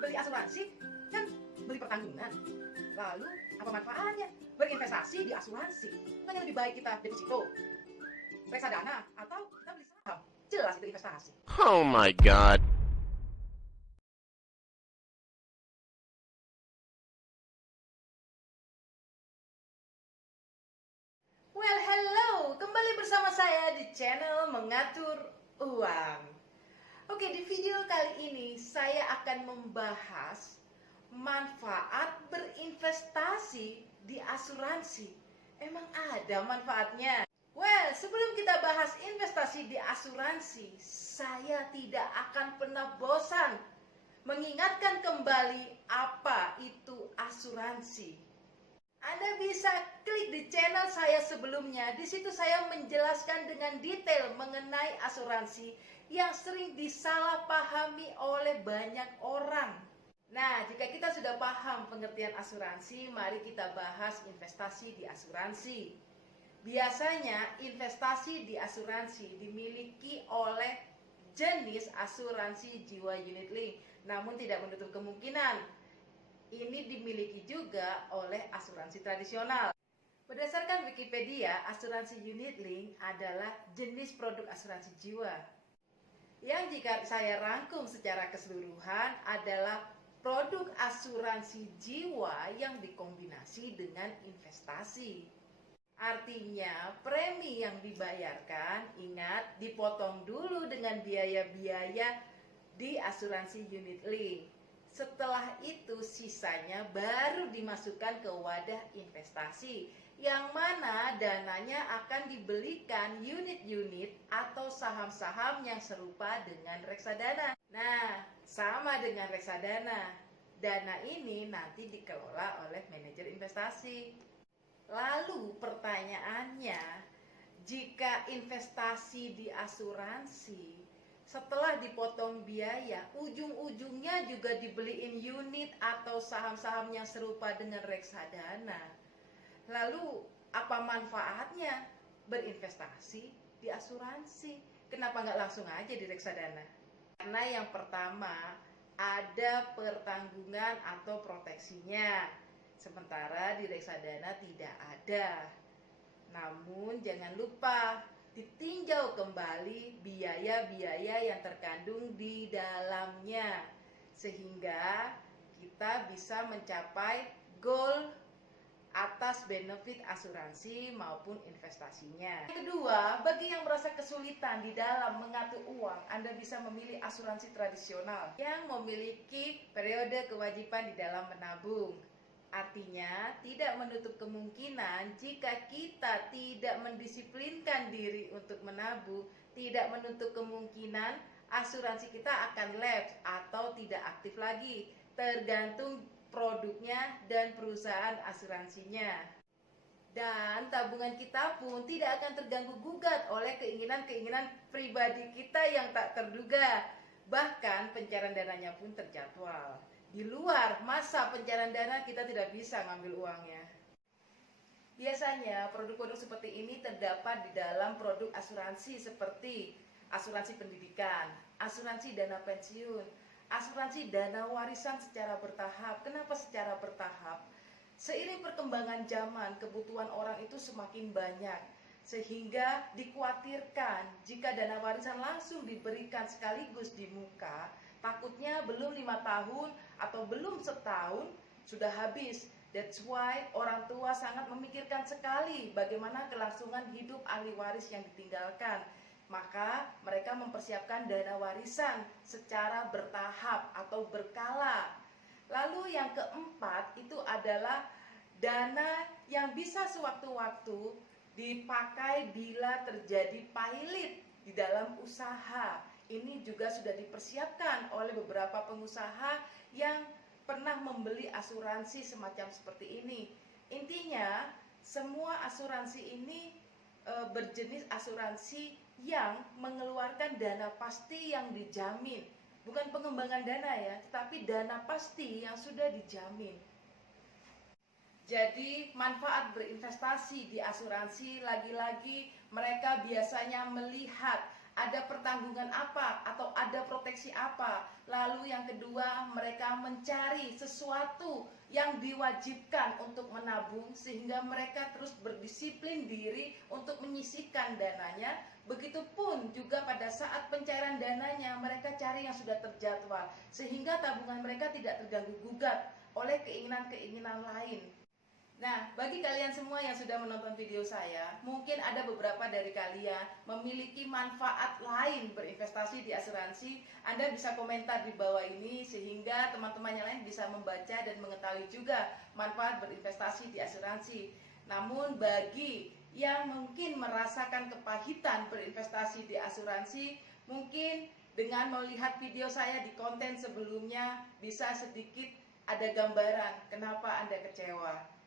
beli asuransi kan beli pertanggungan. Lalu apa manfaatnya berinvestasi di asuransi? Bukannya lebih baik kita deposito, reksadana, atau kita beli saham? Jelas itu investasi. Oh my god. Well, hello, kembali bersama saya di channel Mengatur Uang. Oke, di video kali ini saya akan membahas manfaat berinvestasi di asuransi. Emang ada manfaatnya? Well, sebelum kita bahas investasi di asuransi, saya tidak akan pernah bosan mengingatkan kembali apa itu asuransi. Anda bisa klik di channel saya sebelumnya. Di situ saya menjelaskan dengan detail mengenai asuransi yang sering disalahpahami oleh banyak orang. Nah, jika kita sudah paham pengertian asuransi, mari kita bahas investasi di asuransi. Biasanya investasi di asuransi dimiliki oleh jenis asuransi jiwa unit link, namun tidak menutup kemungkinan ini dimiliki juga oleh asuransi tradisional. Berdasarkan Wikipedia, asuransi unit link adalah jenis produk asuransi jiwa yang jika saya rangkum secara keseluruhan adalah produk asuransi jiwa yang dikombinasi dengan investasi. Artinya premi yang dibayarkan, ingat, dipotong dulu dengan biaya-biaya di asuransi unit link. Setelah itu sisanya baru dimasukkan ke wadah investasi, yang mana dananya akan dibelikan unit-unit atau saham-saham yang serupa dengan reksadana. Nah, sama dengan reksadana, dana ini nanti dikelola oleh manajer investasi. Lalu pertanyaannya, jika investasi di asuransi setelah dipotong biaya, ujung-ujungnya juga dibeliin unit atau saham-saham yang serupa dengan reksadana. Lalu apa manfaatnya berinvestasi di asuransi? Kenapa nggak langsung aja di reksadana? Karena yang pertama, ada pertanggungan atau proteksinya. Sementara di reksadana tidak ada. Namun jangan lupa ditinjau kembali biaya-biaya yang terkandung di dalamnya, sehingga kita bisa mencapai goal atas benefit asuransi maupun investasinya. Yang kedua, bagi yang merasa kesulitan di dalam mengatur uang, Anda bisa memilih asuransi tradisional yang memiliki periode kewajiban di dalam menabung. Artinya, tidak menutup kemungkinan jika kita tidak mendisiplinkan diri untuk menabung, tidak menutup kemungkinan asuransi kita akan lapse atau tidak aktif lagi, tergantung produknya dan perusahaan asuransinya. Dan tabungan kita pun tidak akan terganggu gugat oleh keinginan-keinginan pribadi kita yang tak terduga. Bahkan pencairan dananya pun terjadwal. Di luar masa pencairan dana kita tidak bisa ngambil uangnya. Biasanya produk-produk seperti ini terdapat di dalam produk asuransi seperti asuransi pendidikan, asuransi dana pensiun, asuransi dana warisan secara bertahap. Kenapa secara bertahap? Seiring perkembangan zaman, kebutuhan orang itu semakin banyak, sehingga dikhawatirkan jika dana warisan langsung diberikan sekaligus di muka, takutnya belum 5 tahun atau belum setahun sudah habis. That's why orang tua sangat memikirkan sekali bagaimana kelangsungan hidup ahli waris yang ditinggalkan. Maka mereka mempersiapkan dana warisan secara bertahap atau berkala. Lalu yang keempat itu adalah dana yang bisa sewaktu-waktu dipakai bila terjadi pailit di dalam usaha. Ini juga sudah dipersiapkan oleh beberapa pengusaha yang pernah membeli asuransi semacam seperti ini. Intinya, semua asuransi ini berjenis asuransi yang mengeluarkan dana pasti yang dijamin. Bukan pengembangan dana ya, tetapi dana pasti yang sudah dijamin. Jadi manfaat berinvestasi di asuransi, lagi-lagi mereka biasanya melihat ada pertanggungan apa atau ada proteksi apa. Lalu yang kedua, mereka mencari sesuatu yang diwajibkan untuk menabung sehingga mereka terus berdisiplin diri untuk menyisihkan dananya. Begitupun juga pada saat pencairan dananya mereka cari yang sudah terjadwal sehingga tabungan mereka tidak terganggu gugat oleh keinginan-keinginan lain. Nah, bagi kalian semua yang sudah menonton video saya, mungkin ada beberapa dari kalian memiliki manfaat lain berinvestasi di asuransi. Anda bisa komentar di bawah ini sehingga teman-teman yang lain bisa membaca dan mengetahui juga manfaat berinvestasi di asuransi. Namun bagi yang mungkin merasakan kepahitan berinvestasi di asuransi, mungkin dengan melihat video saya di konten sebelumnya bisa sedikit ada gambaran kenapa Anda kecewa.